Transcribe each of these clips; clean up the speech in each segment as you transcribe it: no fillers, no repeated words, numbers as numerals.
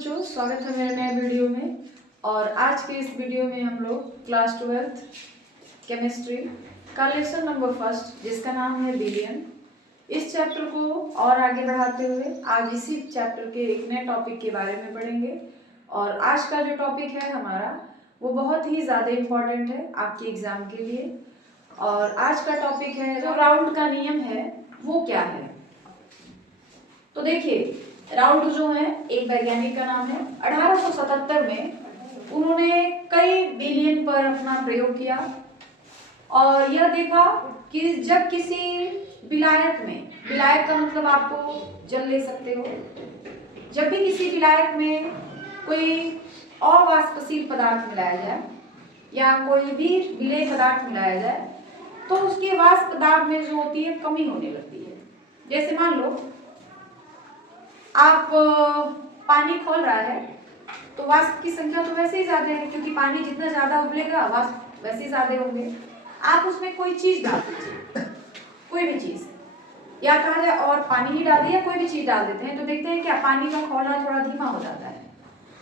बच्चों, स्वागत है मेरे नए वीडियो में। और आज के इस वीडियो में हम लोग क्लास 12th केमिस्ट्री का लेसन नंबर 1 जिसका नाम है बिलियन, इस चैप्टर को और आगे बढ़ाते हुए आज इसी चैप्टर के एक नए टॉपिक के बारे में पढ़ेंगे। और आज का जो टॉपिक है हमारा वो बहुत ही ज़्यादा इम्पोर्टेंट है आपके एग्जाम के लिए। और आज का टॉपिक है जो राउंड का नियम है वो क्या है। तो देखिए, राउंड जो है एक वैज्ञानिक का नाम है। 1877 में उन्होंने कई बिलियन पर अपना प्रयोग किया और यह देखा कि जब किसी विलायक में, विलायक का मतलब आपको जल ले सकते हो, जब भी किसी विलायक में कोई अवाष्पशील पदार्थ मिलाया जाए या कोई भी विलेय पदार्थ मिलाया जाए तो उसके वाष्प दाब में जो होती है कमी होने लगती है। जैसे मान लो आप पानी खोल रहा है तो वाष्प की संख्या तो वैसे ही ज्यादा है, क्योंकि पानी जितना ज्यादा उबलेगा वाष्प वैसे ही ज्यादा होंगे। आप उसमें कोई चीज डाल दीजिए, कोई भी चीज, या कहा जाए और पानी ही डाल दिया या कोई भी चीज डाल देते हैं तो देखते हैं क्या पानी का खौलना थोड़ा धीमा हो जाता है।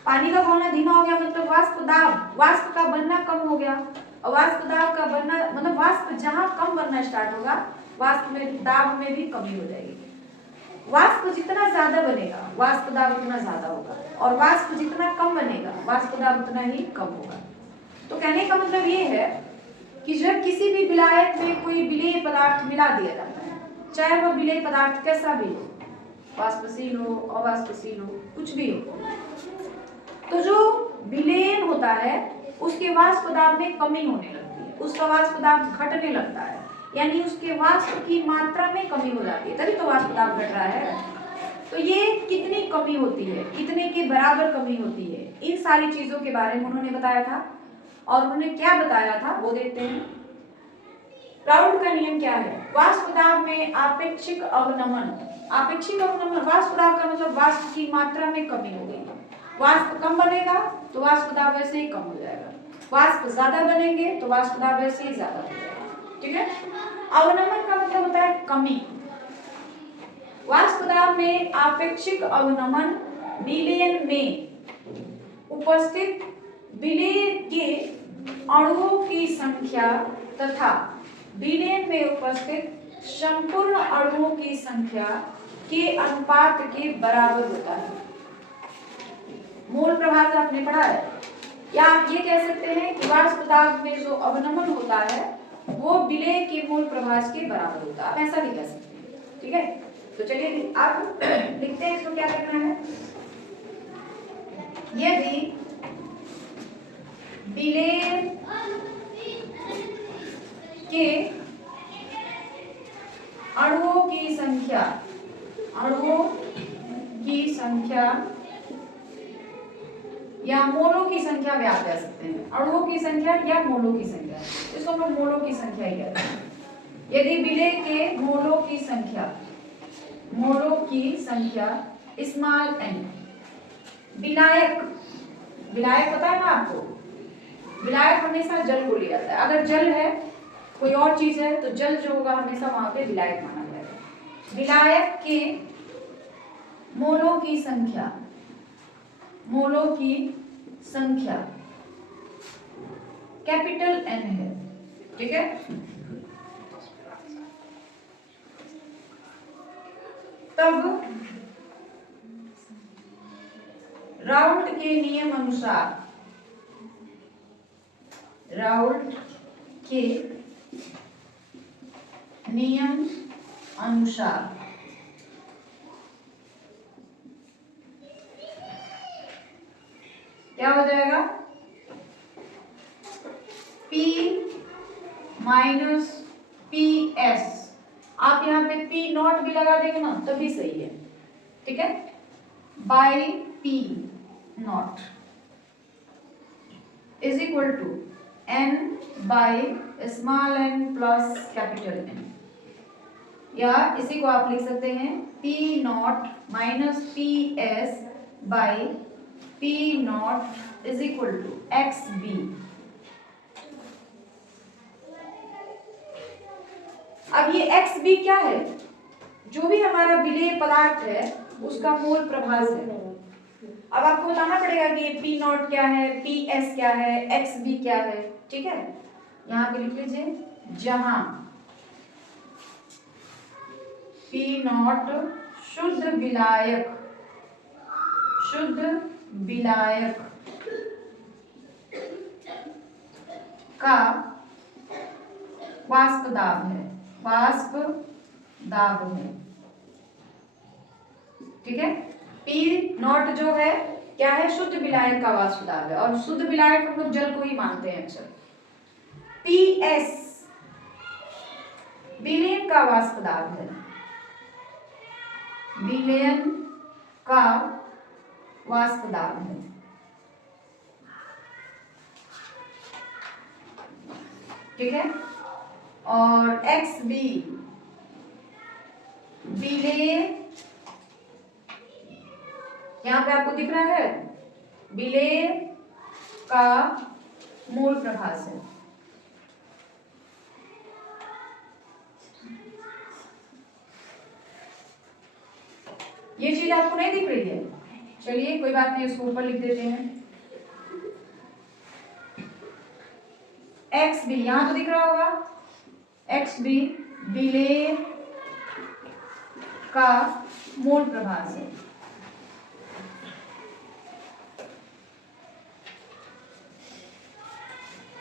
पानी का खौलना धीमा हो गया मतलब वाष्प दाब, वाष्प का बनना कम हो गया। और वाष्प दाब का बनना मतलब वाष्प जहां कम बनना स्टार्ट होगा वाष्प में दाब में भी कमी हो जाएगी। वाष्प जितना ज्यादा बनेगा वाष्प दाब उतना ज्यादा होगा, और वाष्प जितना कम बनेगा वाष्प दाब उतना ही कम होगा। तो कहने का मतलब ये है कि जब किसी भी विलायक में कोई विलेय पदार्थ मिला दिया जाता है, चाहे वह विलेय पदार्थ कैसा भी हो, वाष्पशील हो, अवाष्पशील हो, कुछ भी हो, तो जो विलेयन होता है उसके वाष्प दाब में कमी होने लगती है, उसका वाष्प दाब घटने लगता है, यानी उसके वाष्प की मात्रा में कमी हो जाती है, तभी तो वाष्प दाब घट रहा है। तो ये कितनी कमी होती है, कितने के बराबर कमी होती है, इन सारी चीजों के बारे में उन्होंने बताया था। और उन्होंने क्या बताया था वो देखते हैं। राउंड का नियम क्या है? वाष्प दाब में आपेक्षिक अवनमन। आपेक्षिक अवनमन, वाष्प दाब का मतलब वाष्प की मात्रा में कमी हो गई। वाष्प कम बनेगा तो वाष्प दाब वैसे ही कम हो जाएगा, वाष्प ज्यादा बनेंगे तो वाष्प दाब वैसे ही ज्यादा हो जाएगा। ठीक है। अवनमन का मतलब होता है कमी। वाष्प दाब में आपेक्षिक अवनमन विलयन में उपस्थित विलेय के अणुओं की संख्या तथा विलयन में उपस्थित संपूर्ण अणुओं की संख्या के अनुपात के बराबर होता है। मोल प्रभाव आपने पढ़ा है, या आप ये कह सकते हैं कि वाष्प दाब में जो अवनमन होता है वो विलेय के मोल प्रभाव के बराबर होता है, आप ऐसा भी कह सकते हैं। ठीक है, तो चलिए आप लिखते हैं इसको क्या करना है। यदि विलेय के अणुओं की संख्या, अणुओं की संख्या या मोलों की संख्या भी आप कह सकते हैं, अणुओं की संख्या या मोलों की संख्या, इसको हम लोग मोलों की संख्या ही कहते हैं। यदि विलेय के मोलों की संख्या, मोलों की संख्या स्मॉल n, विलायक, विलायक पता है ना आपको, विलायक हमेशा जल को ले जाता है। अगर जल है कोई और चीज है तो जल जो होगा हमेशा वहां पे विलायक माना जाएगा। विलायक के मोलों की संख्या, मोलों की संख्या कैपिटल N है। ठीक है, तब राउल्ट के नियम अनुसार, राउल्ट के नियम अनुसार क्या हो जाएगा, P माइनस PS, आप यहाँ पे P नॉट भी लगा देंगे ना तभी सही है। ठीक है, by P naught is equal to N by small n plus capital N, या इसी को आप लिख सकते हैं P naught minus PS by P naught is equal to XB। अब ये XB क्या है? जो भी हमारा विलेय पदार्थ है उसका मोल प्रभाव है। अब आपको बताना पड़ेगा कि पी नॉट क्या है, पी एस क्या है, एक्स बी क्या है। ठीक है, यहाँ पे लिख लीजिए जहां पी नॉट शुद्ध विलायक का वाष्प दाब है। ठीक है, पी नॉट जो है क्या है, शुद्ध विलायक का वाष्प दाब है, और शुद्ध विलायक हम लोग जल को ही मानते हैं अक्सर। पी एस विलयन का वाष्प दाब है, विलयन का वाष्प दाब है। ठीक है, और एक्स बी विलेय, यहां पे आपको दिख रहा है विलेय का मूल प्रभास है। ये चीज आपको नहीं दिख रही है, चलिए कोई बात नहीं, उसको ऊपर लिख देते हैं। एक्स बी यहां तो दिख रहा होगा, एक्स बी विलेय का मूल प्रभास है।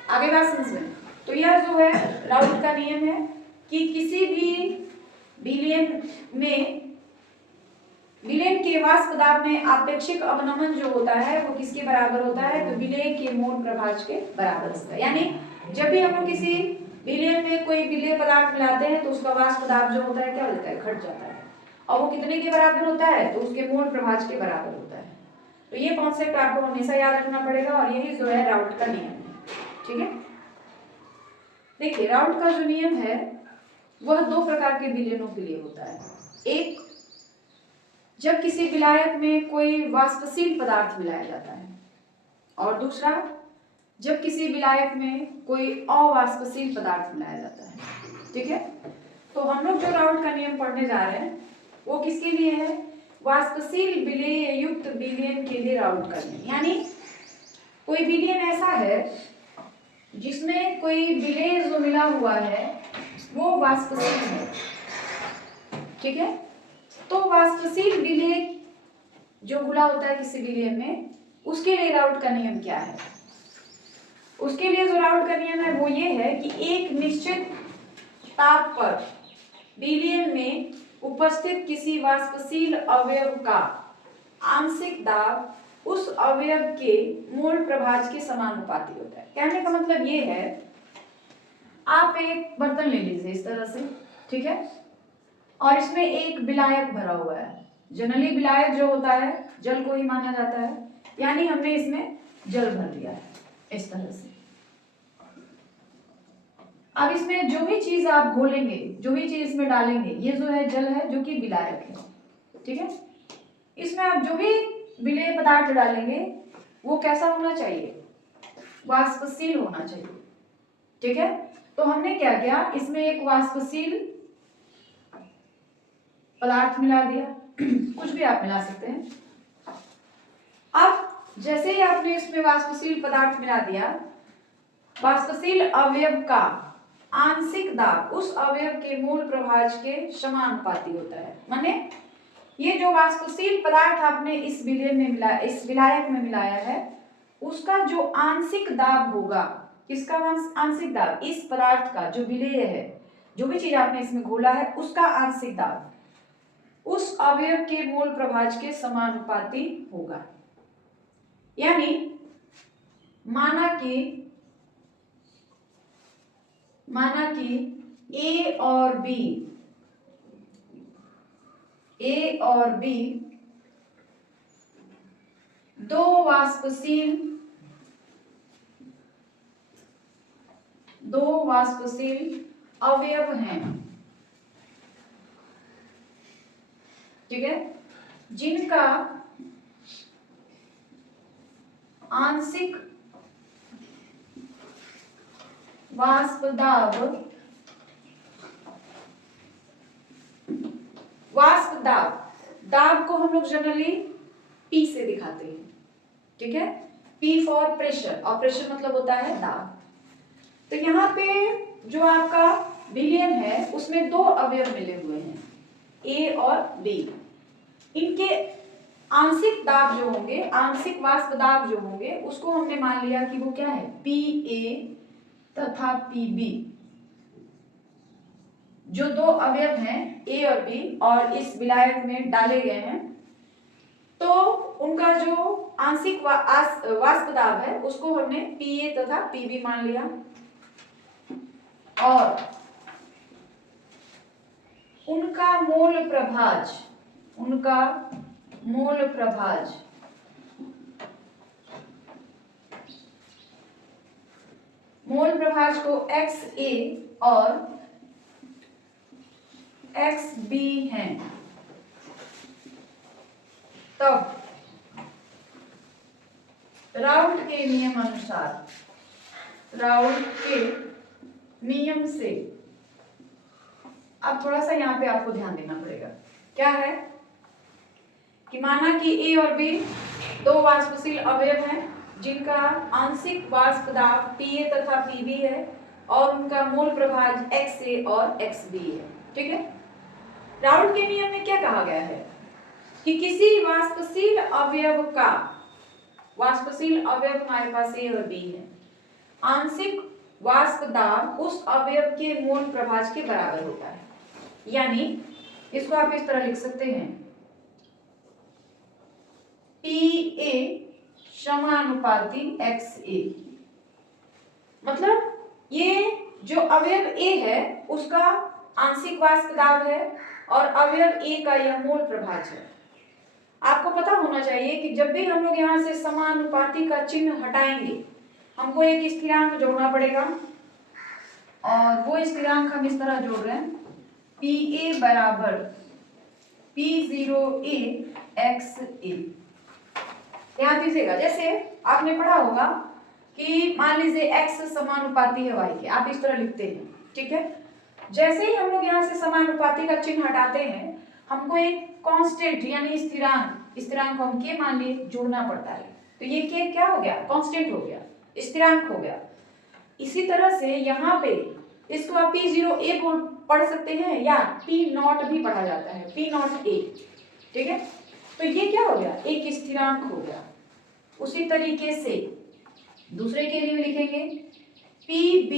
आगे बात समझ में। तो यह जो है राउट का नियम है कि किसी भी विलयन के वाष्प दाब में आपेक्षिक अवनमन जो होता है वो किसके बराबर होता है, तो विलेय के मूल प्रभाज के बराबर होता है। यानी जब भी हम लोग किसी विलयन में कोई विलेय पदार्थ मिलाते हैं तो उसका वाष्प दाब जो होता है क्या होता है, घट जाता है, और वो कितने के बराबर होता है, तो उसके मूल प्रभाज के बराबर होता है। तो ये कॉन्सेप्ट आपको हमेशा याद रखना पड़ेगा, और यही जो है राउट का नियम है। ठीक है, देखिए राउट का जो नियम है वह दो प्रकार के विलयनों के लिए होता है। एक, जब किसी विलायक में कोई वाष्पशील पदार्थ मिलाया जाता है, और दूसरा जब किसी विलायक में कोई अवाष्पशील पदार्थ मिलाया जाता है। ठीक है, तो हम लोग जो राउट का नियम पढ़ने जा रहे हैं वो किसके लिए है, वाष्पशील विलेय युक्त विलयन के लिए राउट का नियम। यानी कोई विलयन ऐसा है जिसमें कोई विलेय जो मिला हुआ है वो वाष्पशील है। ठीक है, तो वाष्पशील विलेय जो घुला होता है किसी विलयन में, उसके लिए राउट का नियम क्या है, उसके लिए जो राउट का नियम है वो ये है कि एक निश्चित ताप पर विलयन में उपस्थित किसी वाष्पशील अवयव का आंशिक दाब उस अवयव के मूल प्रभाज के समानुपाती होता है। कहने का मतलब ये है, आप एक बर्तन ले लीजिए इस तरह से, ठीक है, और इसमें एक विलायक भरा हुआ है। जनरली विलायक जो होता है जल को ही माना जाता है, यानी हमने इसमें जल भर दिया है इस तरह से। अब इसमें जो भी चीज आप घोलेंगे, जो भी चीज इसमें डालेंगे, ये जो है जल है जो कि विलायक है। ठीक है, इसमें आप जो भी विलेय पदार्थ डालेंगे वो कैसा होना चाहिए, वाष्पशील होना चाहिए। ठीक है, तो हमने क्या किया, इसमें एक वाष्पशील पदार्थ मिला दिया, कुछ भी आप मिला सकते हैं। अब जैसे ही आपने इसमें वाष्पशील पदार्थ मिला दिया, वाष्पशील अवयव का आंशिक दाब उस अवयव के मूल प्रभाज के समानुपाती होता है। माने ये जो वाष्पशील पदार्थ आपने इस विलयन में मिलाया, इस विलायक में मिलाया है, उसका जो आंशिक दाब होगा, किसका आंशिक दाब, इस पदार्थ का जो विलेय है, जो भी चीज आपने इसमें घोला है उसका आंशिक दाब उस अवयव के मूल प्रभाज के समानुपाती होगा। यानी माना कि ए और बी दो वाष्पशील अवयव हैं। ठीक है, जिनका आंशिक वाष्प दाब को हम लोग जनरली P से दिखाते हैं, ठीक है। P फॉर प्रेशर, और प्रेशर मतलब होता है दाब। तो यहाँ पे जो आपका विलियम है उसमें दो अवयव मिले हुए हैं, A और B। इनके आंशिक दाब जो होंगे, आंशिक वाष्प दाब जो होंगे, उसको हमने मान लिया कि वो क्या है, PA तथा PB। जो दो अवयव हैं A और B और इस विलायक में डाले गए हैं, तो उनका जो आंशिक वाष्प दाब है उसको हमने PA तथा PB मान लिया। और उनका मोल प्रभाज, उनका मोल प्रभाज को XA और XB हैं। तब राउल्ट के नियम अनुसार, राउल्ट के नियम से, अब थोड़ा सा यहाँ पे आपको ध्यान देना पड़ेगा। क्या है कि माना कि A और B दो वाष्पशील अवयव हैं जिनका आंशिक वाष्प दाब PA तथा PB है और उनका मोल प्रभाज XA और XB है, ठीक है। राउल्ट के नियम में क्या कहा गया है कि किसी वाष्पशील अवयव का, वाष्पशील अवयव हमारे पास A और B है, आंशिक वाष्प दाब उस अवयव के मोल प्रभाज के बराबर होता है। यानी इसको आप इस तरह लिख सकते हैं, PA समानुपाती XA। मतलब ये जो अवयव A है उसका आंशिक वाष्प दाब है और अवयव A का यह मोल प्रभाज है। आपको पता होना चाहिए कि जब भी हम लोग यहाँ से समानुपाती का चिन्ह हटाएंगे, हमको एक स्थिरांक जोड़ना पड़ेगा, और वो स्थिरांक हम इस तरह जोड़ रहे हैं, PA बराबर P0A XA। ध्यान दीजिएगा, जैसे आपने पढ़ा होगा कि मान लीजिए x समानुपाती है y के, आप इस तरह लिखते हैं, ठीक है। जैसे ही हम लोग यहाँ से समानुपाती का चिन्ह हटाते हैं, हमको एक कांस्टेंट यानी स्थिरांक हम k मान लिए जोड़ना पड़ता है। तो ये k क्या हो गया, कांस्टेंट हो गया, स्थिरांक हो गया। इसी तरह से यहाँ पे इसको आप P0A बोल पढ़ सकते हैं या P0 भी पढ़ा जाता है, P0A, ठीक है। तो ये क्या हो गया, एक स्थिरांक हो गया। उसी तरीके से दूसरे के लिए लिखेंगे, PB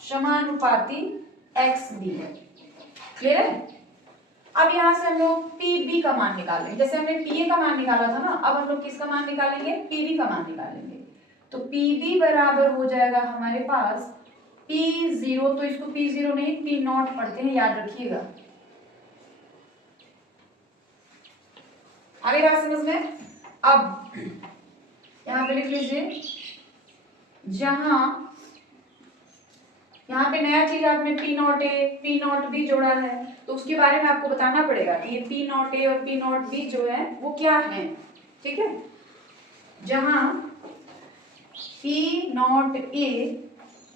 समानुपाती XB है, क्लियर है। अब यहाँ से हम लोग PB का मान निकालेंगे, जैसे हमने PA का मान निकाला था ना, अब हम लोग किसका मान निकालेंगे, PB का मान निकालेंगे। तो PB बराबर हो जाएगा हमारे पास P0, तो इसको P0 नहीं P0 पढ़ते हैं, याद रखिएगा। आगे बात समझ में। अब यहाँ पे लिख लीजिए, जहां यहाँ पे नया चीज आपने P0A P0B जोड़ा है, तो उसके बारे में आपको बताना पड़ेगा कि ये P0A और P0B जो है वो क्या है, ठीक है। जहां P0A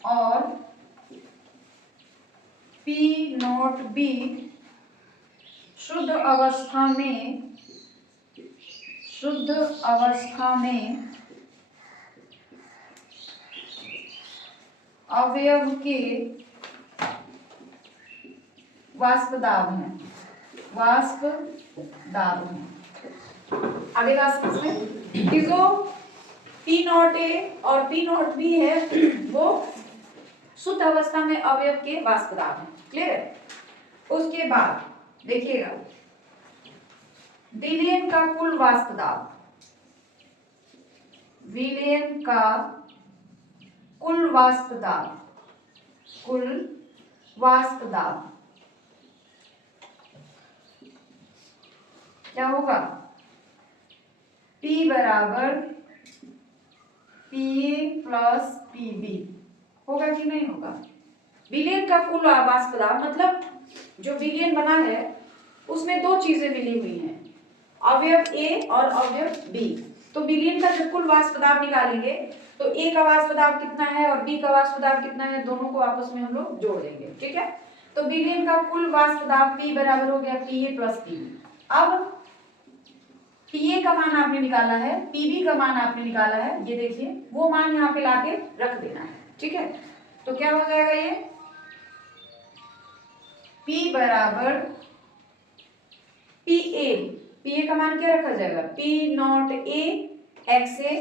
और P0B शुद्ध अवस्था में अवयव के वाष्प दाब है, आगे बात समझ में कि जो P0A और P0B है वो शुद्ध अवस्था में अवयव के वाष्प दाब है, क्लियर है। उसके बाद देखिएगा, विलयन का कुल वाष्प दाब, विलयन का कुल वाष्प दाब क्या होगा, P बराबर PA प्लस PB होगा कि नहीं होगा। विलयन का कुल वाष्प दाब मतलब जो विलयन बना है उसमें दो चीजें मिली हुई हैं, अवयव A और अवयव B। तो विलयन का जब कुल वाष्प दाब निकालेंगे तो A का वाष्प दाब कितना है और B का वाष्प दाब कितना है, दोनों को आपस में हम लोग जोड़ देंगे, ठीक है। तो विलयन का कुल वाष्प दाब P बराबर हो गया PA प्लस PB। अब पीए का मान आपने निकाला है, पीबी का मान आपने निकाला है, ये देखिए वो मान यहाँ पे लाके रख देना है, ठीक है। तो क्या हो जाएगा ये P बराबर पी ए, पी ए का मान क्या रखा जाएगा P naught A X A,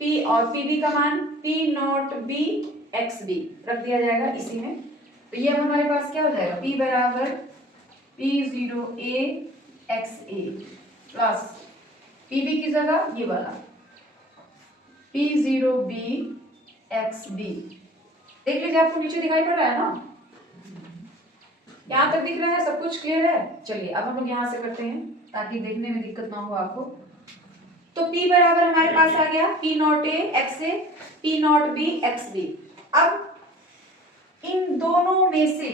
P और पीबी का मान P naught B X B रख दिया जाएगा इसी में। तो ये हमारे पास क्या हो जाएगा P बराबर P0 ए एक्स ए प्लस पीबी की जगह ये वाला P0 बी एक्स बी। देख लीजिए आपको नीचे दिखाई पड़ रहा है ना, यहाँ तक दिख रहा है, सब कुछ क्लियर है। चलिए अब हम लोग यहाँ से करते हैं ताकि देखने में दिक्कत ना हो आपको। तो P बराबर हमारे पास आ गया P naught A X A, P naught B X B. अब इन दोनों में से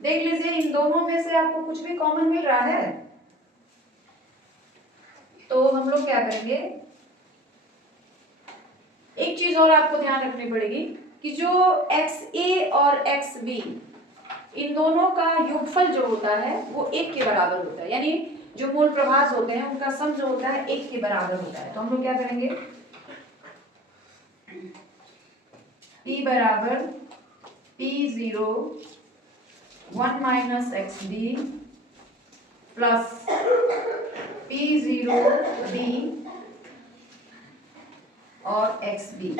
देख लीजिए, इन दोनों में से आपको कुछ भी कॉमन मिल रहा है तो हम लोग क्या करेंगे, एक चीज और आपको ध्यान रखनी पड़ेगी कि जो एक्स ए और एक्स बी इन दोनों का योगफल जो होता है वो एक के बराबर होता है, यानी जो मूल प्रभाज होते हैं उनका सम जो होता है एक के बराबर होता है। तो हम लोग क्या करेंगे, P बराबर P0 1 minus X B plus P0 b और एक्स बी,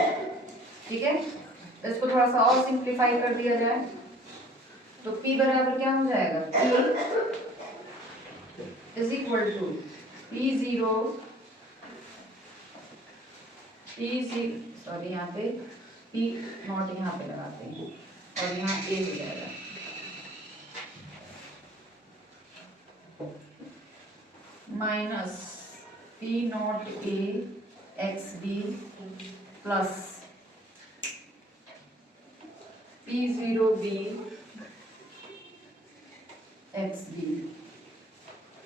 ठीक है। तो इसको थोड़ा सा और सिंप्लीफाई कर दिया जाए तो P बराबर क्या हो जाएगा, P is equal to P0 sorry यहाँ पे P नॉट यहाँ पे लगाते हैं और यहाँ A हो जाएगा minus P naught A X B plus P0 b X B,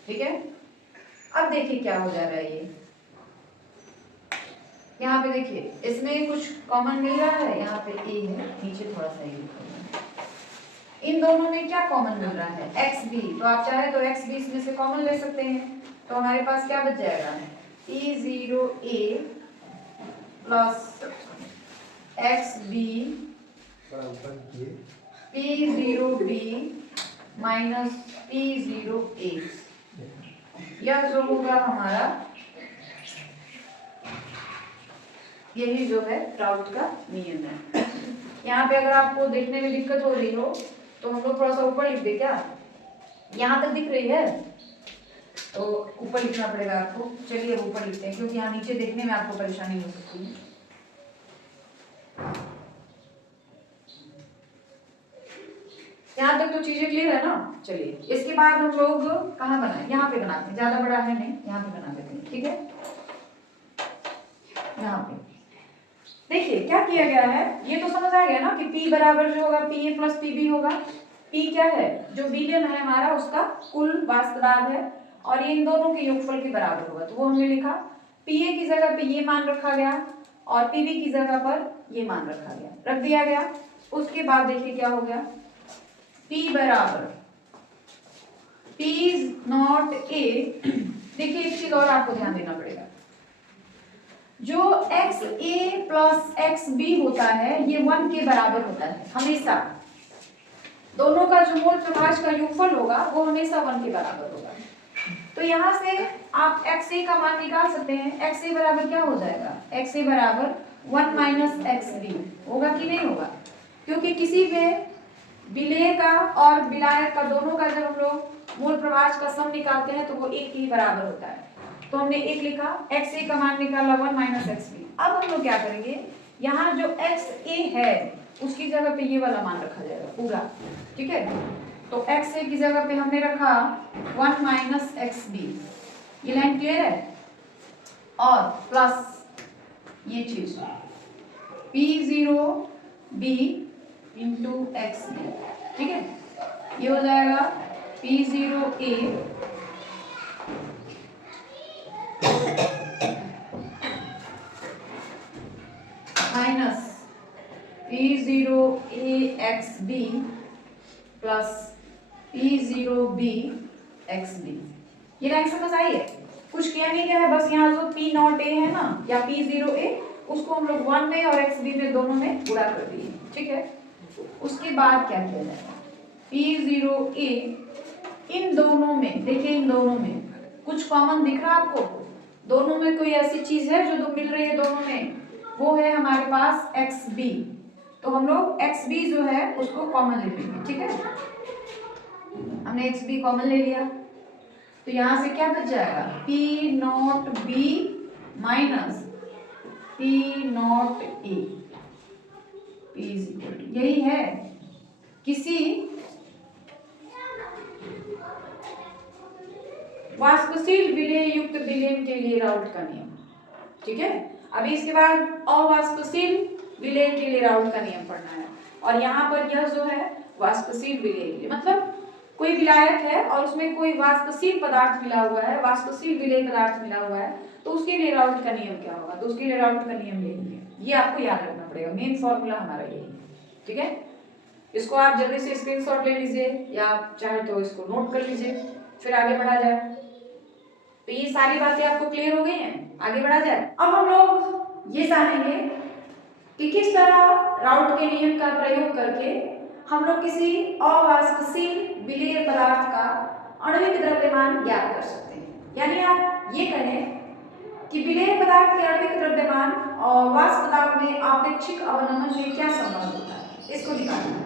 ठीक है। अब देखिए क्या हो जा रहा है, ये यहाँ पे देखिए इसमें कुछ कॉमन मिल रहा है, यहाँ पे ए है, नीचे थोड़ा सा ए, इन दोनों में क्या कॉमन मिल रहा है एक्स बी, तो आप चाहे तो एक्स बी इसमें से कॉमन ले सकते हैं। तो हमारे पास क्या बच जाएगा P0 a plus X B P0 b minus P0 a, यह जो होगा हमारा यही जो है राउट का नियम है। यहाँ पे अगर आपको देखने में दिक्कत हो रही हो तो हम लोग थोड़ा सा ऊपर लिख दे, क्या यहाँ तक दिख रही है तो ऊपर लिखना पड़ेगा आपको। चलिए अब ऊपर लिखते हैं क्योंकि यहाँ नीचे देखने में आपको परेशानी हो सकती है। यहाँ तक तो चीजें क्लियर है ना। चलिए इसके बाद हम लोग कहाँ बनाए, यहाँ पे बनाते हैं, ज्यादा बड़ा है नहीं, यहाँ पे बना देते हैं, ठीक है। यहाँ पे देखिए क्या किया गया है, ये तो समझ आ गया ना कि P बराबर जो होगा PA प्लस PB होगा। P क्या है, जो विलयन है हमारा उसका कुल वास्तवाद है और ये इन दोनों के योगफल के बराबर होगा। तो वो हमने लिखा, PA की जगह पे ये मान रखा गया और PB की जगह पर ये मान रखा गया, रख दिया गया। उसके बाद देखिए क्या हो गया, P बराबर P नॉट A। देखिए एक चीज और आपको ध्यान देना पड़ेगा, जो एक्स ए प्लस एक्स बी होता है ये 1 के बराबर होता है हमेशा। दोनों का जो मूल प्रभाज का योगफल होगा वो हमेशा 1 के बराबर होगा। तो यहाँ से आप एक्स ए का मान निकाल सकते हैं। एक्स ए बराबर क्या हो जाएगा, एक्स ए बराबर 1 माइनस एक्स बी होगा कि नहीं होगा, क्योंकि किसी में विलेय का और विलायक का दोनों का जब हम लोग मूल प्रभाज का सम निकालते हैं तो वो एक ही बराबर होता है। तो हमने एक लिखा, एक्स ए का मान निकाला 1 माइनस एक्स बी। अब हम लोग क्या करेंगे, यहाँ जो एक्स ए है उसकी जगह पे ये वाला मान रखा जाएगा पूरा, ठीक है। तो एक्स ए की जगह पे हमने रखा 1 माइनस एक्स बी, ये लाइन क्लियर है, और प्लस ये चीज P0 b into x B, ठीक है। ये हो जाएगा P0 a minus P0 a X B plus P0 b X B. ये लाइन समझ आई है। कुछ किया नहीं गया है, बस यहाँ जो पी नॉट ए है ना या पी जीरो ए, उसको हम लोग 1 में और एक्स बी में दोनों में गुणा कर दिए, ठीक है। उसके बाद क्या किया जाएगा, पी जीरो ए इन दोनों में, देखिए इन दोनों में कुछ कॉमन दिख रहा है आपको, दोनों में कोई ऐसी चीज है जो मिल रही है दोनों में, वो है हमारे पास एक्स बी। तो हम लोग एक्स बी जो है उसको कॉमन ले लेंगे, ठीक है। हमने एक्स बी कॉमन ले लिया, तो यहां से क्या बच जाएगा, P not be minus P not a, यही है किसी वाष्पशील विलेय युक्त विलेन के लिए राउट का नियम, ठीक है। अभी इसके बाद अवाष्पशील विलेय के लिए राउट का नियम पढ़ना है, और यहाँ पर यह जो है वाष्पशील विलेय, मतलब कोई विलायक है और उसमें कोई वाष्पशील पदार्थ मिला हुआ है, वाष्पशील विलेय पदार्थ मिला हुआ है, तो उसके लिए राउट का नियम क्या होगा, तो उसके लिए राउट का नियम यही है, ये आपको याद रखना पड़ेगा, मेन फॉर्मूला हमारा यही है, ठीक है। इसको आप जल्दी से स्क्रीनशॉट ले लीजिए या चाहे तो इसको नोट कर लीजिए, फिर आगे बढ़ा जाए। तो ये सारी बातें आपको क्लियर हो गई हैं, आगे बढ़ा जाए। अब हम लोग ये जानेंगे कि किस तरह राउट के नियम का प्रयोग करके हम लोग किसी अवाष्पशील विलेय पदार्थ का आणविक द्रव्यमान ज्ञात कर सकते हैं। यानी आप ये कहें कि विलेय पदार्थ के आणविक द्रव्यमान और वाष्प दाब में आपेक्षिक अवनमन में क्या संबंध होता है, इसको निकालना है।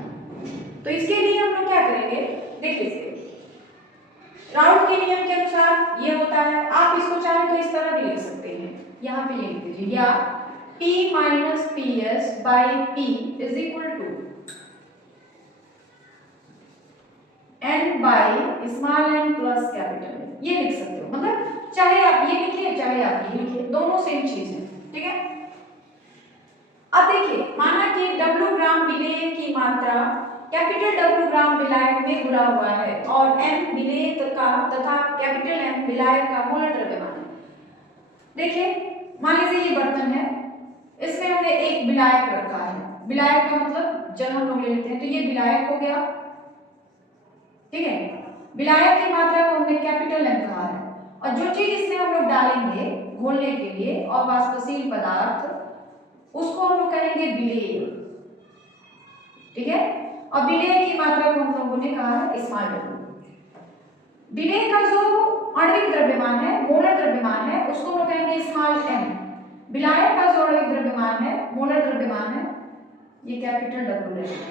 तो इसके लिए हम लोग क्या करेंगे, देख लीजिए, राउट के नियम के अनुसार ये होता है, आप इसको चाहे तो इस तरह भी लिख सकते हैं, यहाँ पे लिख दीजिए, या P minus P S by P is equal to n by small n plus capital n, ये लिख सकते हो। मतलब चाहे आप ये लिखिए चाहे आप ये लिखिए, दोनों सेम चीज है, ठीक है। अब देखिए, माना कि W ग्राम विलेय की मात्रा कैपिटल W ग्राम विलायक में घुला हुआ है और M विलेय का तथा कैपिटल M विलायक का मोलर द्रव्यमान है। देखिए, मान लीजिए ये बर्तन है, इसमें हमने एक विलायक रखा है, विलायक का मतलब जल हम लोग ले लेते हैं, तो ये विलायक हो गया, ठीक है। विलायक की मात्रा को हमने कैपिटल M कहा है, और जो चीज इसमें हम लोग डालेंगे घोलने के लिए और वाष्पशील पदार्थ, उसको हम लोग कहेंगे विलेय, ठीक है। और विलेय की मात्रा को हम लोगों ने कहा है स्मॉल w। विलेय का जो आणविक द्रव्यमान है, मोलर द्रव्यमान है, उसको हम लोग कहेंगे स्मॉल m। विलायक का जो आणविक द्रव्यमान है, मोलर द्रव्यमान है, ये कैपिटल W रहेगा,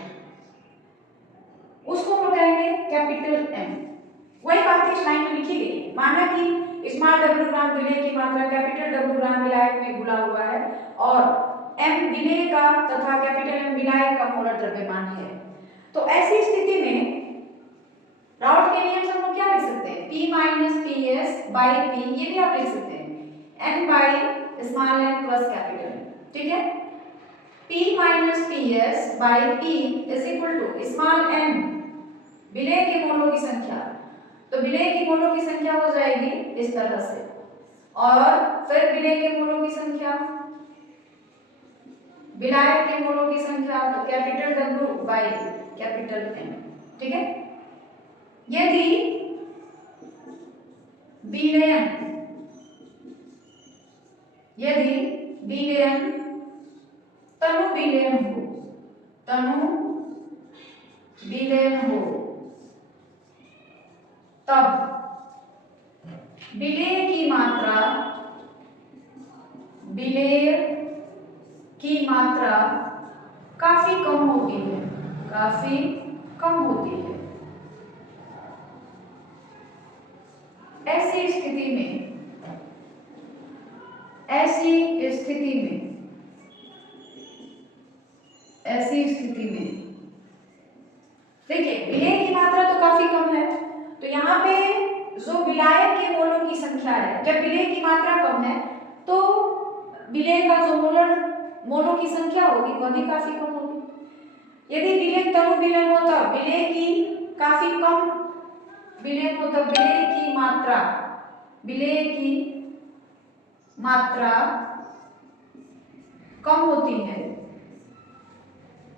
उसको हम लोग कहेंगे कैपिटल M। वही बात इस लाइन में लिखी गई है। माना कि स्मॉल W ग्राम विलेय की मात्रा कैपिटल W ग्राम विलायक में घुला हुआ है और M विलेय का तथा कैपिटल M विलायक का मोलर द्रव्यमान है, तो ऐसी स्थिति में राउट के नियम से हम लोग क्या लिख सकते हैं, P minus P S by P, ये भी आप लिख सकते हैं N by small n plus capital N, ठीक है। P minus P S by P is equal to small n विलेय के मोलों की संख्या, तो विलेय की मोलों की संख्या हो जाएगी इस तरह से, और फिर विलेय के मोलों की संख्या, विलायक के मोलों की संख्या, तो capital W by capital N, ठीक है। यदि विलयन तनु विलयन हो, तब विलेय की मात्रा काफी कम होती है, ऐसी स्थिति में देखिए, विलेय की मात्रा तो काफी कम है, तो यहाँ पे जो विलायक के मोलों की संख्या है, जब विलेय की मात्रा कम है तो विलेय का जो मोलों की संख्या होगी वह भी काफी कम होगी। यदि विलेय तनु विलयन हो तब विलेय की काफी कम विलेय हो तब विलेय की मात्रा कम होती है,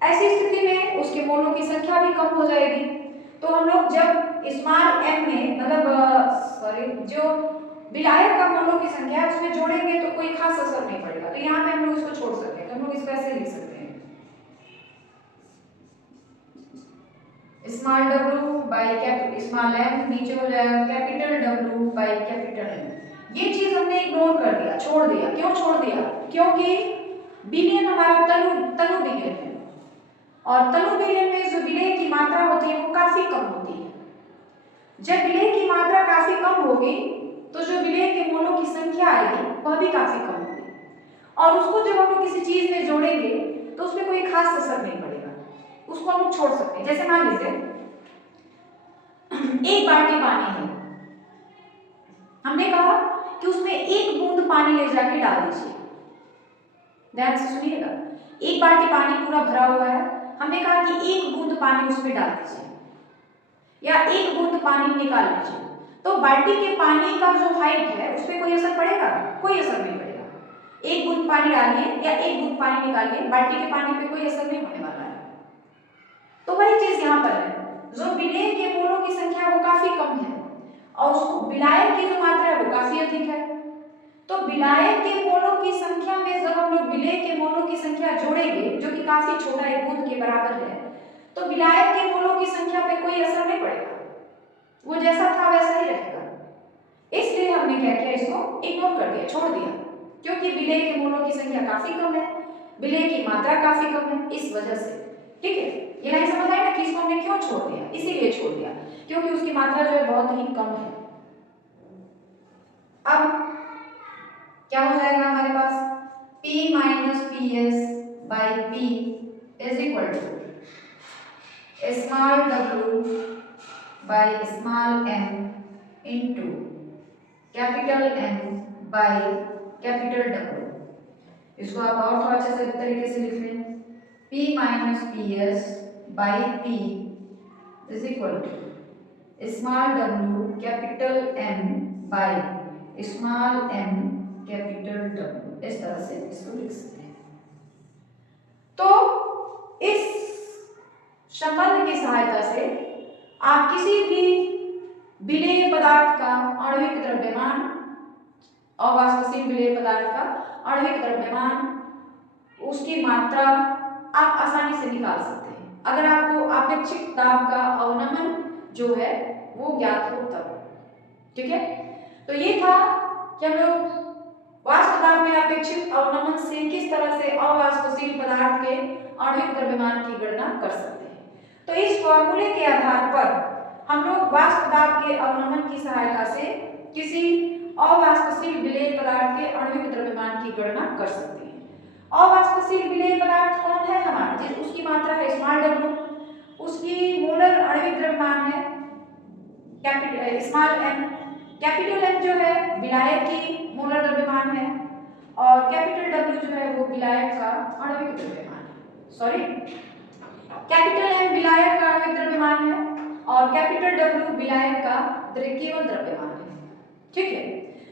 ऐसी स्थिति में उसके मोलों की संख्या भी कम हो जाएगी। तो हम लोग जब स्मॉल m में, मतलब जो विलायक का मोलों की संख्या है उसमें जोड़ेंगे तो कोई खास असर नहीं पड़ेगा, तो यहाँ पे हम लोग इसको छोड़ सकते हैं, तो हम लोग इसको ऐसे लिख सकते हैं small w by small m, नीचे हो जाएगा capital W by capital M। ये चीज हमने इग्नोर कर दिया, छोड़ दिया। क्यों छोड़ दिया? क्योंकि बिलियन हमारा तनु बिलियन है, और तनु बिलियन में जो विलेय की मात्रा होती है वो काफी कम होती है। जब विलेय की मात्रा काफी कम होगी तो जो विलेय के मोलों की संख्या आएगी वह भी काफी कम होगी, और उसको जब हम लोग किसी चीज में जोड़ेंगे तो उसमें कोई खास असर नहीं पड़ेगा, उसको हम लोग छोड़ सकते हैं। जैसे मान लीजिए एक बाल्टी पानी है, हमने कहा कि उसमें एक बूंद पानी ले जाके डाल दीजिए। ध्यान से सुनिएगा, एक बाल्टी पानी पूरा भरा हुआ है, हमने कहा कि एक बूंद पानी उसमें डाल दीजिए या एक बूंद पानी निकाल लीजिए, तो बाल्टी के पानी का जो हाइट है उस पर कोई असर पड़ेगा? कोई असर नहीं पड़ेगा। एक बूंद पानी डालिए या एक बूंद पानी निकालिए, बाल्टी के पानी पे कोई असर नहीं होने वाला है। तो वही चीज यहाँ पर है, जो विलेय के मोलों की संख्या वो काफी कम है और उसको विलायक की जो मात्रा है वो काफी अधिक है। तो विलायक के मोलों की संख्या में जब हम लोग विलेय के मोलों की संख्या जोड़ेंगे जो कि काफी छोटा एक बूंद के बराबर है, तो विलायक के मोलों की संख्या पे कोई असर नहीं पड़ेगा, वो जैसा था वैसा ही रहेगा। इसलिए हमने क्या किया, इसको इग्नोर कर दिया, छोड़ दिया, क्योंकि विलेय के मोलों की संख्या काफी कम है, विलेय की मात्रा काफी कम है, इस वजह से। ठीक है, ये नहीं समझ आया ना कि इसको हमने क्यों छोड़ दिया? इसीलिए छोड़ दिया क्योंकि उसकी मात्रा जो है बहुत ही कम है। अब क्या हो जाएगा हमारे पास, P minus PS by P is equal to small w by small m into capital M by capital W। इसको आप और थोड़ा अच्छे से तरीके से लिख लें, P minus PS by P is equal to small w capital M by small m capital W। इस तरह से इसको लिख सकते हैं। तो इस संबंध की सहायता से आप किसी भी विलेय पदार्थ का आणविक द्रव्यमान, अवाष्पशील विलेय पदार्थ का आणविक द्रव्यमान, उसकी मात्रा आप आसानी से निकाल सकते हैं अगर आपको अपेक्षित दाब का अवनमन जो है वो ज्ञात हो तब। ठीक है, तो ये था कि हम लोग वाष्प दाब में अपेक्षित अवनमन से किस तरह से अवाष्पशील पदार्थ के आणविक द्रव्यमान की गणना कर सकते हैं। तो इस फॉर्मूले के आधार पर हम लोग वाष्प दाब के अवनमन की सहायता से किसी अवाष्पशील विलेय पदार्थ के आणविक द्रव्यमान की गणना कर सकते हैं। अवाष्पशील विलेय पदार्थ कौन है हमारा, जिस उसकी मात्रा है स्मॉल w, उसकी मोलर आणविक द्रव्यमान है capital small m, capital M जो है विलायक की मोलर द्रव्यमान है और कैपिटल W जो है वो विलायक का आणविक द्रव्यमान है। सॉरी, कैपिटल M विलायक का आणविक द्रव्यमान है और कैपिटल W विलायक का केवल द्रव्यमान है। ठीक है,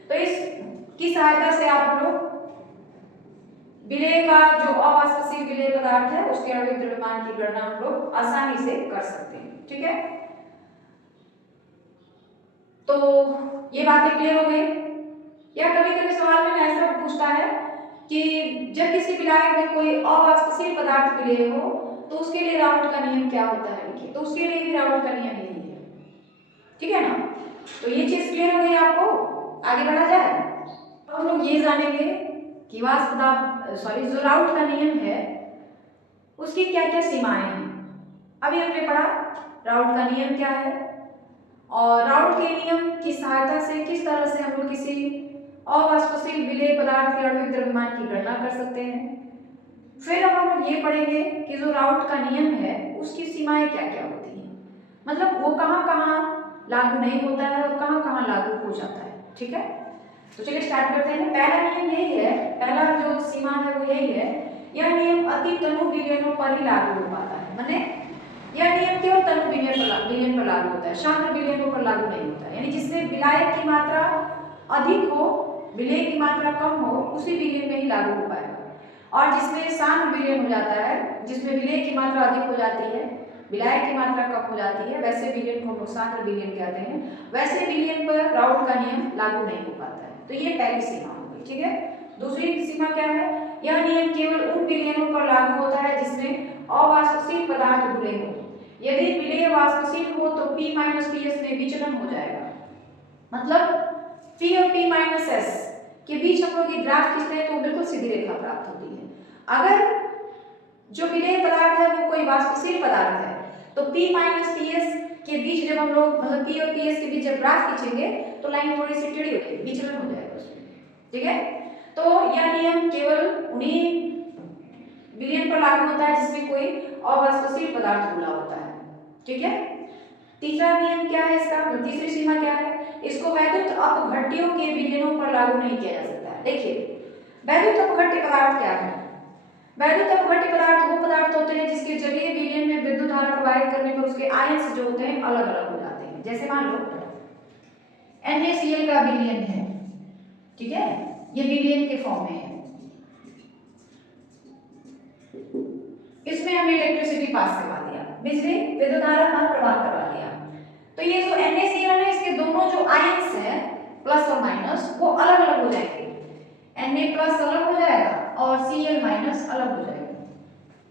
तो इसकी सहायता से आप लोग विलेय का जो अवाष्पशील विलेय पदार्थ है उसके आणविक द्रव्यमान की गणना हम लोग आसानी से कर सकते हैं। ठीक है, तो ये बातें क्लियर हो गई। या कभी कभी सवाल में ऐसा पूछता है कि जब किसी विलायक में कोई अवाष्पशील पदार्थ विलेय हो तो उसके लिए राउट का नियम क्या होता है लिखिए, तो उसके लिए भी राउट का नियम यही है। ठीक है ना, तो ये चीज क्लियर हो गई आपको, आगे बढ़ा जाए। हम लोग ये जानेंगे कि वाष्प दाब जो राउट का नियम है उसकी क्या क्या सीमाएं हैं। अभी हमने पढ़ा राउट का नियम क्या है और राउट के नियम की सहायता से किस तरह से हम लोग किसी अवाष्पशील विलेय पदार्थ के आणविक द्रव्यमान की गणना कर सकते हैं। फिर अब हम लोग ये पढ़ेंगे कि जो राउट का नियम है उसकी सीमाएं क्या क्या होती हैं, मतलब वो कहाँ कहाँ लागू नहीं होता है और कहाँ कहाँ लागू हो जाता है। ठीक है, तो चलिए स्टार्ट करते हैं। पहला नियम यही है, पहला जो सीमा है वो यही है, यह नियम अति तनु विलयनों पर ही लागू हो पाता है, माने यह नियम केवल तनु विलयन पर लागू होता है, शांत विलयनों पर लागू नहीं होता है। यानी जिसमें विलायक की मात्रा अधिक हो, विलेय की मात्रा कम हो, उसी विलयन में ही लागू हो पाएगा। और जिसमें शांत विलयन हो जाता है, जिसमें विलेय की मात्रा अधिक हो जाती है, विलायक की मात्रा कम हो जाती है, वैसे विलयन को नुकसान विलयन कहते हैं। वैसे विलयन पर राउट का नियम लागू नहीं हो पाता है। तो ये पहली सीमा हो गई, ठीक है। दूसरी सीमा क्या है? यह नियम केवल उन विलयनों पर लागू होता है जिसमें अवाष्पशील पदार्थ घुले हो। यदि विलेय वाष्पशील हो तो P - PS में विचलन हो जाएगा। मतलब P और P - S के बीच हम लोग ये ग्राफ खींचते हैं तो बिल्कुल सीधी रेखा प्राप्त होती है। अगर जो विलेय पदार्थ है वो कोई वाष्पशील पदार्थ है तो P - PS के बीच जब हम लोग मतलब P और PS के बीच जब ग्राफ खींचेंगे तो लाइन थोड़ी सी टेढ़ी हो जाएगी, विचलन हो जाएगा उसमें, ठीक है। तो यह नियम केवल उन्हीं विलयन पर लागू होता है जिसमें कोई अवाष्पशील पदार्थ घुला होता है, ठीक है। तीसरा नियम क्या है इसका, तीसरी सीमा क्या है? इसको वैद्युत अपघट्यों के विलयनों पर लागू नहीं किया जा सकता है। देखिए वैद्युत अपघट्य पदार्थ क्या है? वैद्युत अपघट्य पदार्थ वो पदार्थ होते हैं जिसके जलीय विलयन में विद्युत धारा प्रवाहित करने पर उसके आयन्स जो होते हैं अलग अलग हो जाते हैं। जैसे मान लो NaCl का विलयन है, ठीक है, ये विलयन के फॉर्म में है, इसमें हमने इलेक्ट्रिसिटी पास करवा दिया, बिजली विद्युत धारा का प्रवाह करवा दिया। तो ये जो NaCl है इसके दोनों जो आयन्स हैं प्लस और माइनस वो अलग अलग हो जाएंगे। Na+ अलग हो जाएगा और Cl- अलग हो जाएगा,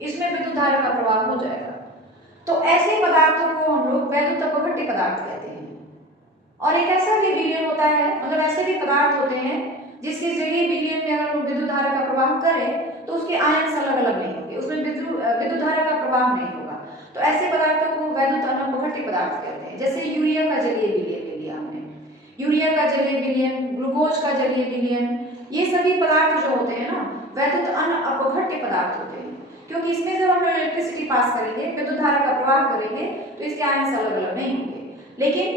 इसमें विद्युत धारा का प्रवाह हो जाएगा। तो ऐसे पदार्थों को हम लोग वैद्युत अपघट्य पदार्थ कहते हैं। और एक ऐसा भी विलयन होता है, मतलब ऐसे भी पदार्थ होते हैं जिसके जलीय विलयन में अगर हम विद्युत धारा का प्रवाह करें तो उसके आयन्स अलग अलग नहीं होंगे, उसमें विद्युत धारा का प्रवाह नहीं होगा। तो ऐसे पदार्थों को वैद्युत अपघट्य पदार्थ कहते हैं। जैसे यूरिया का जलीय विलयन ले लिया हमने, यूरिया का जलीय विलयन, ग्लूकोज का जलीय विलयन, ये सभी पदार्थ जो होते हैं ना वैद्युत अपघट्य पदार्थ होते हैं, क्योंकि इसमें जब हम इलेक्ट्रिसिटी पास करेंगे, विद्युत धारा का प्रवाह करेंगे तो इसके आयन्स अलग अलग नहीं होंगे। लेकिन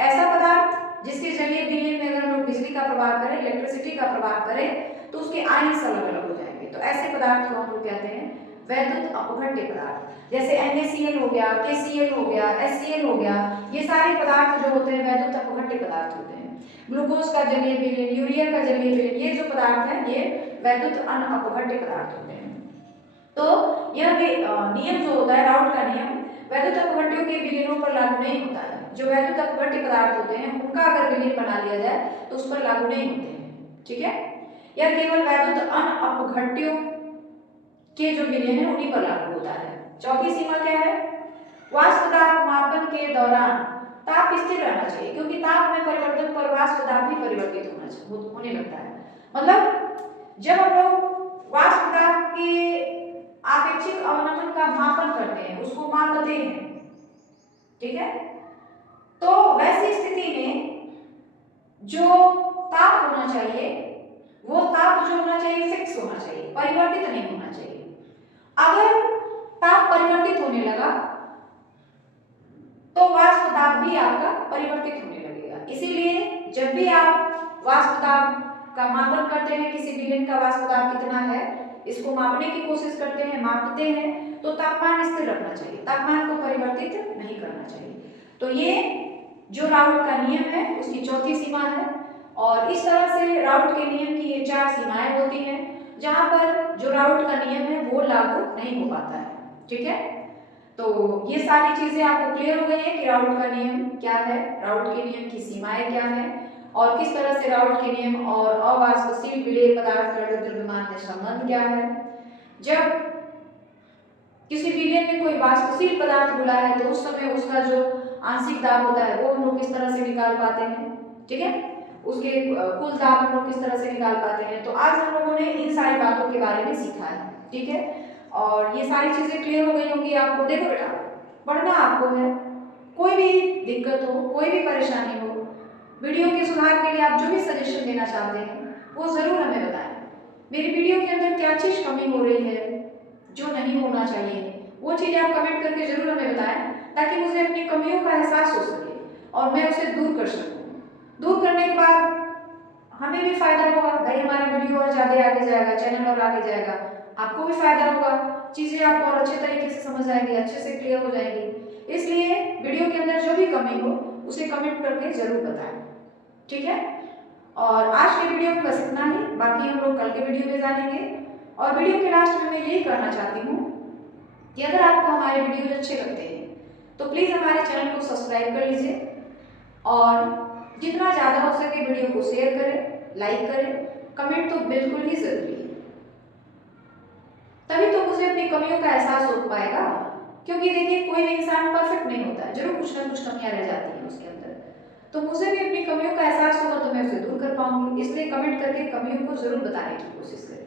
ऐसा पदार्थ जिसके जलीय विलयन में अगर हम लोग बिजली का प्रवाह करें, इलेक्ट्रिसिटी का प्रवाह करें तो उसके आयन्स अलग अलग हो जाएंगे। तो ऐसे पदार्थ को हम लोग कहते हैं वैद्युत अपघट्य पदार्थ। जैसे NaCl हो गया, KCl हो गया, HCl हो गया, ये सारे पदार्थ जो होते हैं वैद्युत अपघट्य पदार्थ होते हैं। ग्लूकोज का जलीय विलयन, यूरिया का जलीय विलयन, ये जो पदार्थ हैं ये वैद्युत अपघट्य पदार्थ होते हैं। तो यह नियम जो होता है राउट का नियम वैद्युत अपघट्यों के विलयनों पर लागू नहीं होता है। जो वैद्युत अपघट्य पदार्थ होते हैं उनका अगर विलयन बना लिया जाए तो उस पर लागू नहीं होते हैं, ठीक है। यह केवल वैद्युत अपघट्यों के जो विलयन है उन्हीं पर लागू होता है। चौथी सीमा क्या है? वाष्प दाब मापन के दौरान ताप स्थिर रहना चाहिए, क्योंकि ताप में परिवर्तन पर वाष्प दाब भी परिवर्तित होने लगता है। मतलब जब हम लोग वाष्प दाब के आपेक्षिक अवनमन का मापन करते हैं, उसको मापते हैं, ठीक है, तो वैसी स्थिति में जो ताप होना चाहिए वो ताप जो होना चाहिए फिक्स होना चाहिए, परिवर्तित नहीं होना चाहिए। अगर ताप परिवर्तित होने लगा तो वाष्प दाब भी आपका परिवर्तित होने लगेगा। इसीलिए जब भी आप वाष्प दाब का मापन करते हैं, किसी विलयन का वाष्प दाब कितना है इसको मापने की कोशिश करते हैं, मापते हैं, तो तापमान स्थिर रखना चाहिए, तापमान को परिवर्तित नहीं करना चाहिए। तो ये जो राउट का नियम है उसकी चौथी सीमा है। और इस तरह से राउट के नियम की ये 4 सीमाएं होती हैं जहां पर जो राउट का नियम है वो लागू नहीं हो पाता है, ठीक है। तो ये सारी चीजें आपको क्लियर हो गई है कि राउट का नियम क्या है, राउट के नियम की सीमाएं क्या है और किस तरह से राउट के नियम और अवाष्पशील विलेय पदार्थ का द्रव्यमान में संबंध क्या है। जब किसी विलयन में कोई वाष्पशील पदार्थ घुला है तो उस समय उसका जो आंशिक दाब होता है वो हम लोग किस तरह से निकाल पाते हैं, ठीक है, उसके कुल दाब हम लोग किस तरह से निकाल पाते हैं। तो आज हम लोगों ने इन सारी बातों के बारे में सीखा है, ठीक है, और ये सारी चीजें क्लियर हो गई होंगी आपको। देखो बेटा, पढ़ना आपको है, कोई भी दिक्कत हो, कोई भी परेशानी हो, वीडियो के सुधार के लिए आप जो भी सजेशन देना चाहते हैं वो जरूर हमें बताएं। मेरी वीडियो के अंदर क्या चीज कमी हो रही है, जो नहीं होना चाहिए, वो चीजें आप कमेंट करके जरूर हमें बताएं ताकि मुझे अपनी कमियों का एहसास हो सके और मैं उसे दूर कर सकूं। दूर करने के बाद हमें भी फायदा होगा, भाई हमारा वीडियो और ज्यादा आगे जाएगा, चैनल और आगे जाएगा, आपको भी फायदा होगा, चीजें आपको और अच्छे तरीके से समझ आएंगी, अच्छे से क्लियर हो जाएंगी। इसलिए वीडियो के अंदर जो भी कमी हो उसे कमेंट करके जरूर बताएं, ठीक है। और आज के वीडियो में बस इतना ही, बाकी हम लोग कल के वीडियो में जानेंगे। और वीडियो के लास्ट में मैं यही कहना चाहती हूँ कि अगर आपको हमारे वीडियोज अच्छे लगते हैं तो प्लीज़ हमारे चैनल को सब्सक्राइब कर लीजिए और जितना ज़्यादा हो सके वीडियो को शेयर करें, लाइक करें, कमेंट तो बिल्कुल ही ज़रूरी है। तभी तो मुझे अपनी कमियों का एहसास हो पाएगा, क्योंकि देखिए कोई भी इंसान परफेक्ट नहीं होता है, जरूर कुछ ना कुछ कमियां रह जाती हैं उसके अंदर। तो मुझे भी अपनी कमियों का एहसास होगा तो मैं उसे दूर कर पाऊंगी, इसलिए कमेंट करके कमियों को जरूर बताने की कोशिश करें।